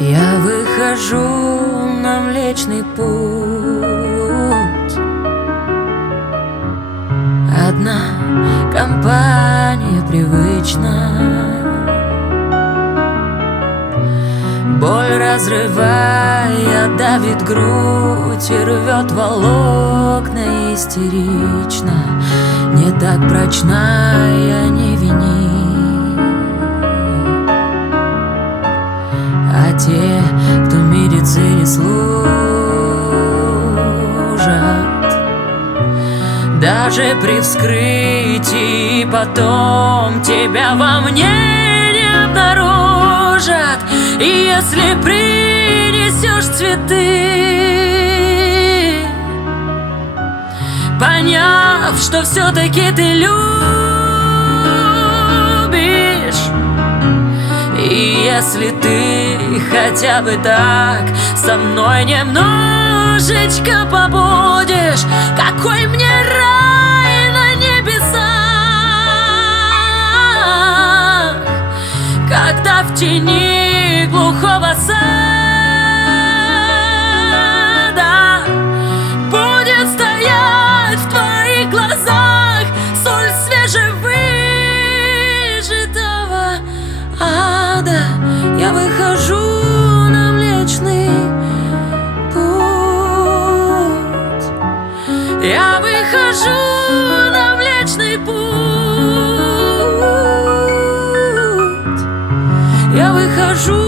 Я выхожу на Млечный Путь. Одна компания привычна. Боль, разрывая, давит грудь и рвет волокна истерично. Не так прочна, я не вини. А те, кто медицине служат, даже при вскрытии потом тебя во мне не обнаружат. И если принесешь цветы, поняв, что все-таки ты любишь, и если ты хотя бы так со мной немножечко побудешь, какой мне рай на небесах, когда в тени глухого сада будет стоять в твоих глазах соль свежевыжатого ада. Я выхожу на Млечный Путь. Я выхожу на Млечный Путь. Я выхожу